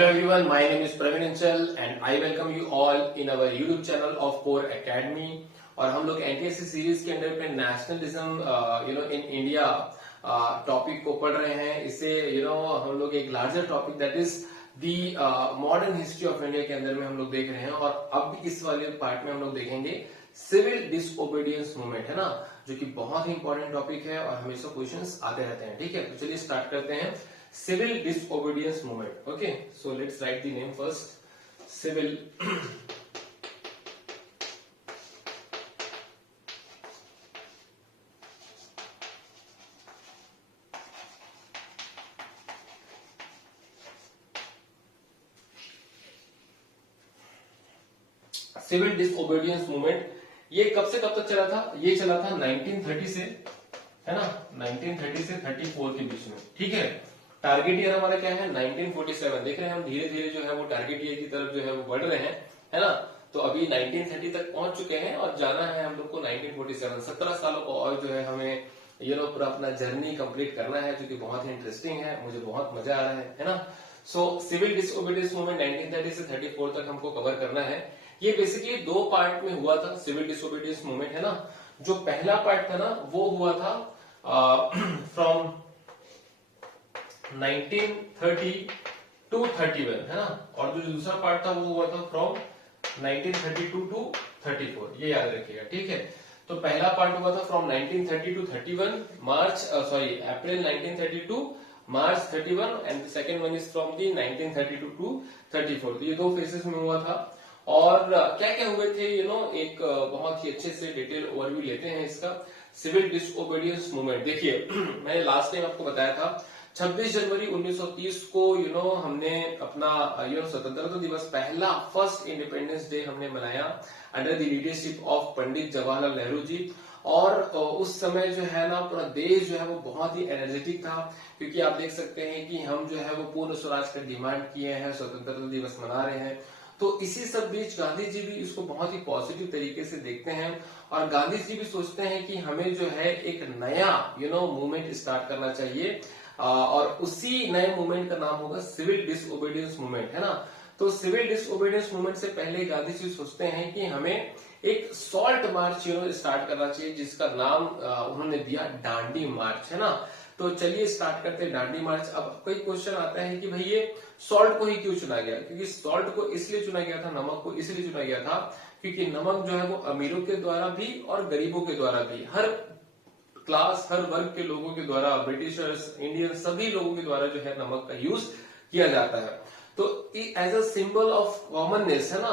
Hello everyone, my name is Praveen Anchal and I welcome you all in our YouTube channel of Core Academy। और हम लोग NTSC series के अंदर पे nationalism in India topic को पढ़ रहे हैं। इससे हम लोग एक larger topic that is the modern history of India के अंदर में हम लोग देख रहे हैं। और अब इस वाले पार्ट में हम लोग देखेंगे सिविल डिसओबीडियंस मूवमेंट, है ना, जो कि बहुत ही इंपॉर्टेंट टॉपिक है और हमेशा क्वेश्चंस आते रहते हैं। ठीक है, तो चलिए स्टार्ट करते हैं। Civil disobedience movement. Okay, so let's write the name first. Civil civil disobedience movement ये कब से कब तक चला था? ये चला था 1930 से, है ना, 1930 से 34 के बीच में। ठीक है, टारगेट ईयर हमारा क्या है? 1947। देख रहे हैं हम धीरे धीरे जो है वो टारगेट ईयर की तरफ जो है वो बढ़ रहे हैं, है ना। तो अभी 1930 तक पहुंच चुके हैं और जाना है हम लोग को 1947। 17 सालों को और जो है हमें पूरा अपना जर्नी कंप्लीट करना है, जो कि बहुत ही इंटरेस्टिंग है, मुझे बहुत मजा आ रहा है ना। सो सिविल डिसओबीडियंस मूवमेंट 1930 से 34 तक हमको कवर करना है। ये बेसिकली दो पार्ट में हुआ था सिविल डिसओबीडियंस मूवमेंट, है ना। जो पहला पार्ट था ना वो हुआ था फ्रॉम 1930 टू 31, है ना। और जो दूसरा पार्ट था वो हुआ था फ्रॉम 1932 टू 34, ये याद रखिएगा। ठीक है, तो पहला पार्ट हुआ था from 1930 to 31 April 1932 March 31 and second one is from the 1932 to 34। तो ये दो फेजेस में हुआ था। और क्या क्या हुए थे एक बहुत ही अच्छे से डिटेल ओवरव्यू लेते हैं इसका। सिविल डिसओबीडियंस मूवमेंट, देखिए मैंने लास्ट टाइम आपको बताया था 26 जनवरी 1930 को हमने अपना स्वतंत्रता दिवस, पहला फर्स्ट इंडिपेंडेंस डे हमने मनाया under the leadership of Pandit Jawaharlal Nehru ji. और उस समय जो है ना पूरा देश जो है वो बहुत ही एनर्जेटिक था, क्योंकि आप देख सकते हैं कि हम जो है वो पूर्ण स्वराज का डिमांड किए हैं, स्वतंत्रता दिवस मना रहे हैं। तो इसी सब बीच गांधी जी भी इसको बहुत ही पॉजिटिव तरीके से देखते हैं और गांधी जी भी सोचते हैं कि हमें जो है एक नया मूवमेंट स्टार्ट करना चाहिए। और उसी नए मूवमेंट का नाम होगा सिविल डिसओबीडियंस मूवमेंट, है ना। तो सिविल डिसओबीडियंस मूवमेंट से पहले गांधी जी सोचते हैं कि हमें एक सॉल्ट मार्च स्टार्ट करना चाहिए, जिसका नाम उन्होंने दिया दांडी मार्च, है ना। तो चलिए स्टार्ट करते हैं दांडी मार्च। अब कोई क्वेश्चन आता है कि भाई ये सॉल्ट को ही क्यों चुना गया? क्योंकि सॉल्ट को इसलिए चुना गया था, नमक को इसलिए चुना गया था क्योंकि नमक जो है वो अमीरों के द्वारा भी और गरीबों के द्वारा भी, हर क्लास, हर वर्ग के लोगों के द्वारा, ब्रिटिशर्स, इंडियन, सभी लोगों के द्वारा जो है नमक का यूज किया जाता है। तो as a symbol of commonness, है ना,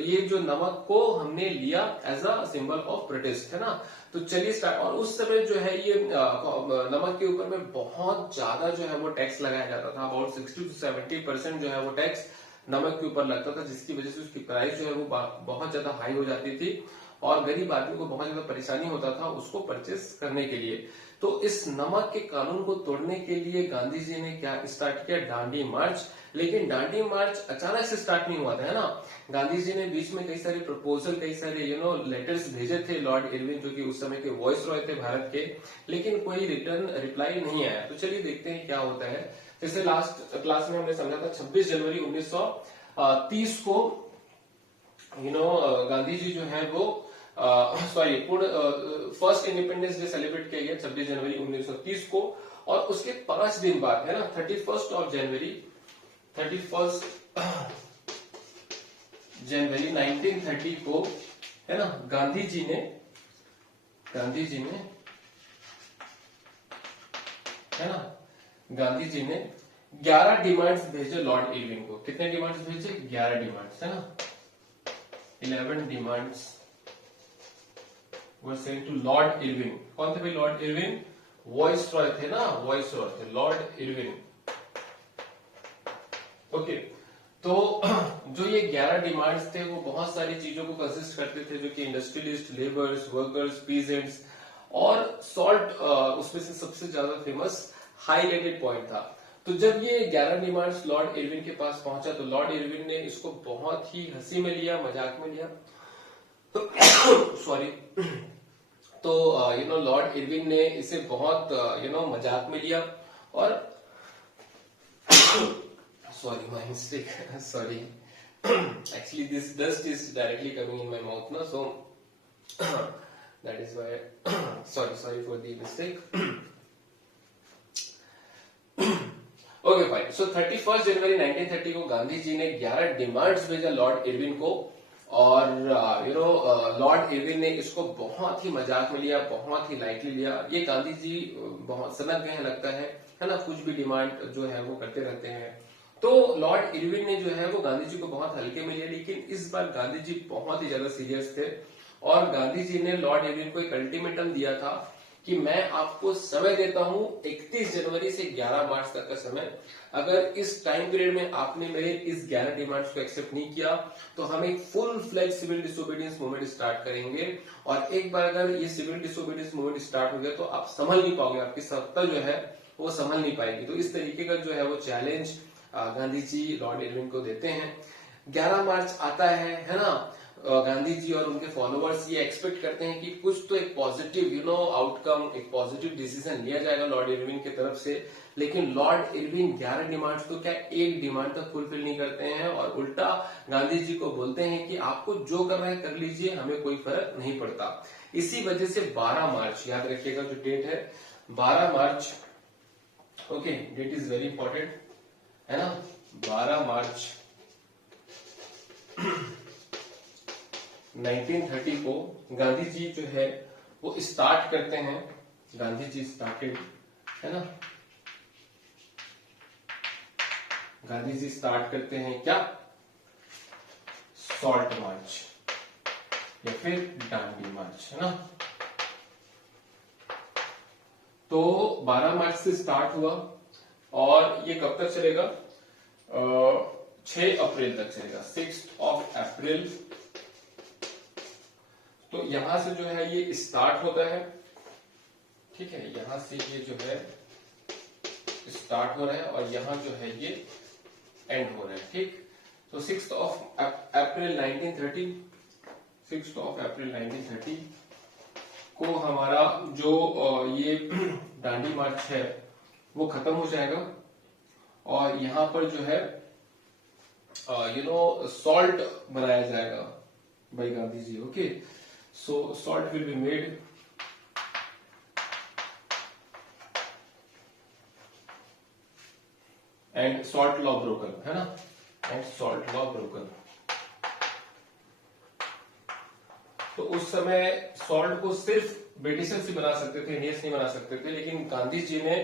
ये जो नमक को हमने लिया as a symbol of protest, है ना। तो चलिए स्टार्ट। और उस समय जो है ये नमक के ऊपर में बहुत ज्यादा जो है वो टैक्स लगाया जाता था। अबाउट 60 to 70% जो है वो टैक्स नमक के ऊपर लगता था, जिसकी वजह से उसकी प्राइस जो है वो बहुत ज्यादा हाई हो जाती थी और गरीब आदमी को बहुत ज्यादा परेशानी होता था उसको परचेस करने के लिए। तो इस नमक के कानून को तोड़ने के लिए गांधी जी ने क्या स्टार्ट किया? दांडी मार्च। लेकिन दांडी मार्च अचानक से स्टार्ट नहीं हुआ था, है ना। गांधी जी ने बीच में कई सारे प्रपोजल, कई सारे लेटर्स भेजे थे लॉर्ड इरविन, जो कि उस समय के वॉइस रॉय थे भारत के, लेकिन कोई रिटर्न रिप्लाई नहीं आया। तो चलिए देखते हैं क्या होता है। जैसे लास्ट क्लास में हमने समझा था 26 जनवरी 1930 को गांधी जी जो है वो फर्स्ट इंडिपेंडेंस डे सेलिब्रेट किया गया 26 जनवरी 1930 को। और उसके 5 दिन बाद, है ना, 31 जनवरी 1930 को, है ना, गांधी जी ने है ना, गांधी जी ने 11 डिमांड्स भेजे लॉर्ड इरविन को। कितने डिमांड्स भेजे? 11 डिमांड्स, है ना। 11 demands were sent to Lord Irwin. कौन थे भाई लॉर्ड इरविन? वॉइस रॉय थे ना, वॉइस रॉय थे लॉर्ड इरविन। ओके, तो जो ये 11 डिमांड्स थे वो बहुत सारी चीजों को कंसिस्ट करते थे, जो कि इंडस्ट्रियलिस्ट, लेबर्स, वर्कर्स, पीजेंट्स और सॉल्ट उसमें से सबसे ज्यादा फेमस हाईलाइटेड पॉइंट था। तो जब ये 11 डिमांड्स लॉर्ड इरविन के पास पहुंचा तो लॉर्ड इरविन ने इसको बहुत ही हंसी में लिया, मजाक में लिया। सॉरी। तो लॉर्ड इरविन ने इसे बहुत मजाक में लिया और sorry, my mistake. Sorry. Actually, this dust is directly coming in my mouth now, so that is why. Sorry for the mistake. Okay fine. So 31 जनवरी 1930 को गांधी जी ने 11 डिमांड्स भेजा लॉर्ड इरविन को, और लॉर्ड इरविन ने इसको बहुत ही मजाक में लिया, बहुत ही लाइटली लिया. ये गांधी जी बहुत सनक गए हैं लगता है ना, कुछ भी डिमांड जो है वो करते रहते हैं. तो लॉर्ड इरविन ने जो है वो गांधी जी को बहुत हल्के में लिया, लेकिन इस बार गांधी जी बहुत ही ज्यादा सीरियस थे, और गांधी जी ने लॉर्ड इरविन को एक अल्टीमेटम दिया था कि मैं आपको समय देता हूं 31 जनवरी से 11 मार्च तक का समय. अगर इस टाइम पीरियड में आपने मेरे इस 11 डिमांड्स को एक्सेप्ट नहीं किया तो हम एक फुल फ्लैग सिविल डिसोबीडियंस मूवमेंट स्टार्ट करेंगे, और एक बार अगर ये सिविल डिसोबीडियंस मूवमेंट स्टार्ट हो गया तो आप संभल नहीं पाओगे, आपकी सत्ता जो है वो संभल नहीं पाएगी. तो इस तरीके का जो है वो challenge Gandhi ji Lord Irwin को देते हैं. 11 मार्च आता है ना. गांधी जी और उनके फॉलोअर्स ये एक्सपेक्ट करते हैं कि कुछ तो एक पॉजिटिव आउटकम, एक पॉजिटिव डिसीजन लिया जाएगा लॉर्ड इरविन की तरफ से. लेकिन लॉर्ड इरविन 11 डिमांड्स तो क्या एक डिमांड तक फुलफिल नहीं करते हैं, और उल्टा गांधी जी को बोलते हैं कि आपको जो करना है कर लीजिए, हमें कोई फर्क नहीं पड़ता. इसी वजह से 12 मार्च याद रखिएगा जो डेट है 12 March. Okay, date is very important है ना. 12 मार्च 1930 को गांधी जी जो है वो स्टार्ट करते हैं. गांधी जी स्टार्टेड है ना. गांधी जी स्टार्ट करते हैं क्या, सॉल्ट मार्च या फिर डांडी मार्च है ना. तो 12 मार्च से स्टार्ट हुआ और ये कब तक चलेगा, 6 अप्रैल तक चलेगा, 6 अप्रैल. तो यहां से जो है ये स्टार्ट होता है, ठीक है, यहां से ये जो है स्टार्ट हो रहा है और यहां जो है ये एंड हो रहा है. ठीक, तो 6 अप्रैल 1930, 6 अप्रैल 1930 को हमारा जो ये डांडी मार्च है वो खत्म हो जाएगा, और यहां पर जो है सॉल्ट बनाया जाएगा by Gandhi ji. Okay, so salt will be made and salt law broken है ना, and salt law broken. तो उस समय सॉल्ट को सिर्फ ब्रिटिशर्स ही बना सकते थे, इंडियंस नहीं बना सकते थे, लेकिन गांधी जी ने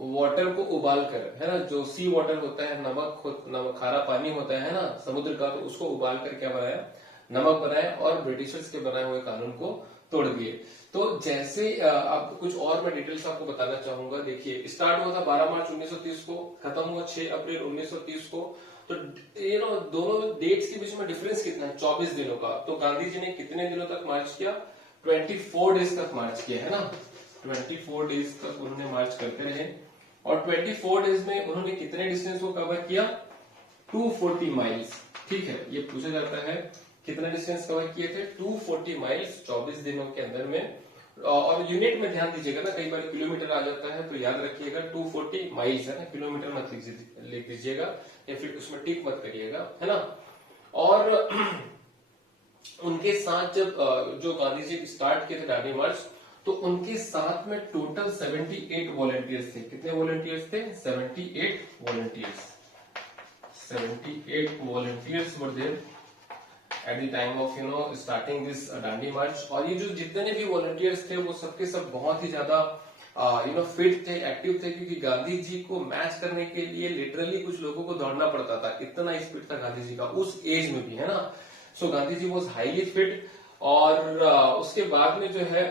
वाटर को उबाल कर है ना, जो सी वाटर होता है, नमक खारा पानी होता है ना समुद्र का, तो उसको उबाल कर क्या बनाया, नमक बनाए, और ब्रिटिशर्स के बनाए हुए कानून को तोड़ दिए. तो जैसे अब कुछ और मैं डिटेल्स आपको बताना चाहूंगा. देखिए, स्टार्ट हुआ था 12 मार्च 1930 को, खत्म हुआ 6 अप्रैल 1930 को. तो दोनों डेट्स के बीच में डिफरेंस कितना है, 24 दिनों का. तो गांधी जी ने कितने दिनों तक मार्च किया, 24 डेज तक मार्च किया है ना. 24 डेज तक उन्होंने मार्च करते रहे, और 24 डेज में उन्होंने कितने डिस्टेंस को कवर किया, 240 माइल्स. ठीक है, ये पूछा जाता है कितना डिस्टेंस कवर किए थे, 240 माइल्स 24 दिनों के अंदर में. और यूनिट में ध्यान दीजिएगा ना, कई बार किलोमीटर आ जाता है, तो याद रखिएगा 240 माइल्स है ना, किलोमीटर मत लिख दीजिएगा, या फिर उसमें टिक मत करिएगा है ना. और उनके साथ जब जो गांधी जी स्टार्ट किए थे डांडी मार्च, तो उनके साथ में टोटल 78 वॉलंटियर्स थे. कितने वॉलंटियर्स थे, 78 volunteers. 78 volunteers were there at the time of starting this Dandi March. और ये जो जितने भी वॉलंटियर्स थे वो सबके सब बहुत ही ज्यादा फिट थे, एक्टिव थे, क्योंकि गांधी जी को मैच करने के लिए लिटरली कुछ लोगों को दौड़ना पड़ता था, इतना स्पीड था गांधी जी का उस एज में भी है ना. सो Gandhi ji was highly fit. और उसके बाद में जो है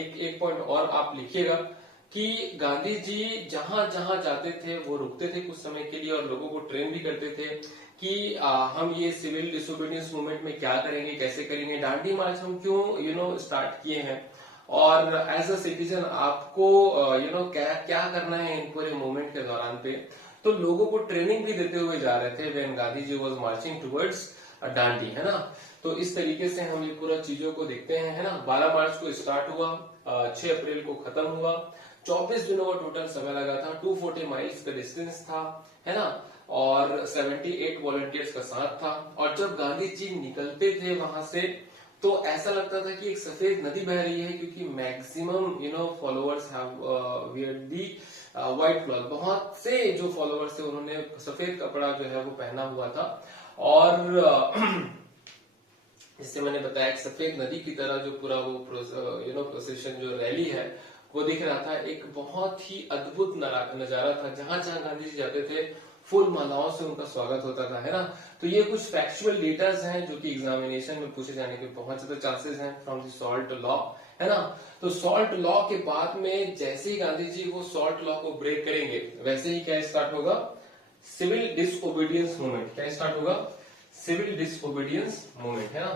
एक पॉइंट और आप लिखिएगा कि गांधी जी जहां जहां जाते थे वो रुकते थे कुछ समय के लिए, और लोगों को ट्रेन भी करते थे कि हम ये सिविल डिसोबीडियंस मूवमेंट में क्या करेंगे, कैसे करेंगे, डांडी मार्च हम क्यों स्टार्ट किए हैं, और एज अ सिटीजन आपको क्या करना है इन पूरे मूवमेंट के दौरान पे. तो लोगों को ट्रेनिंग भी देते हुए जा रहे थे when Gandhi ji was marching towards Dandi है ना. तो इस तरीके से हम ये पूरा चीजों को देखते हैं है ना. 12 मार्च को स्टार्ट हुआ, 6 अप्रैल को खत्म हुआ, 24 दिनों का टोटल समय लगा था, 240 माइल्स का डिस्टेंस था है ना. और 78 वॉलंटियर्स का साथ था। और जब गांधी जी निकलते थे वहां से तो ऐसा लगता था कि एक सफेद नदी बह रही है, क्योंकि maximum followers have wear the white cloth. बहुत से जो फॉलोअर्स थे उन्होंने सफेद कपड़ा जो है वो पहना हुआ था। और जैसे मैंने बताया एक सफेद नदी की तरह जो पूरा वो प्रोसेशन जो रैली है वो दिख रहा था। एक बहुत ही अद्भुत नजारा था। जहां जहां गांधी जी जाते थे फुल मालाओं से उनका स्वागत होता था, है ना। तो ये कुछ फैक्चुअल डेटाज हैं जो कि एग्जामिनेशन में पूछे जाने के बहुत ज्यादा चांसेस हैं फ्रॉम द सॉल्ट लॉ, है ना। तो सॉल्ट लॉ के बाद में जैसे ही गांधी जी वो सॉल्ट लॉ को ब्रेक करेंगे वैसे ही क्या स्टार्ट होगा, सिविल डिसओबीडियंस मूवमेंट। क्या स्टार्ट होगा, सिविल डिसओबीडियंस मूवमेंट, है ना।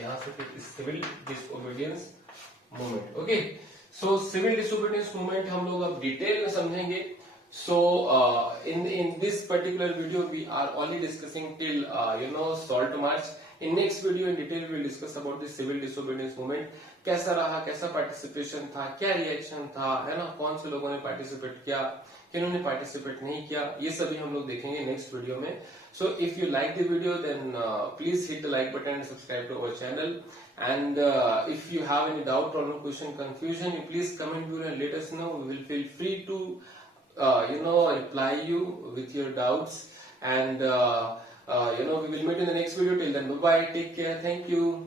यहां से फिर civil disobedience movement. Okay, so civil disobedience movement हम लोग अब डिटेल में समझेंगे। So in this particular video we are only discussing till salt march. In next video in detail we will discuss about the civil disobedience movement. कैसा रहा, कैसा participation था, क्या रिएक्शन था, है ना, कौन से लोगों ने पार्टिसिपेट किया, किन्होंने पार्टिसिपेट नहीं किया, ये सभी हम लोग देखेंगे नेक्स्ट वीडियो में। So if you like the video then please hit the like button and subscribe to our channel. And if you have any doubt, problem, question, confusion, you please comment below and let us know. We will feel free to reply you with your doubts. And we will meet in the next video. Till then, bye bye, take care, thank you.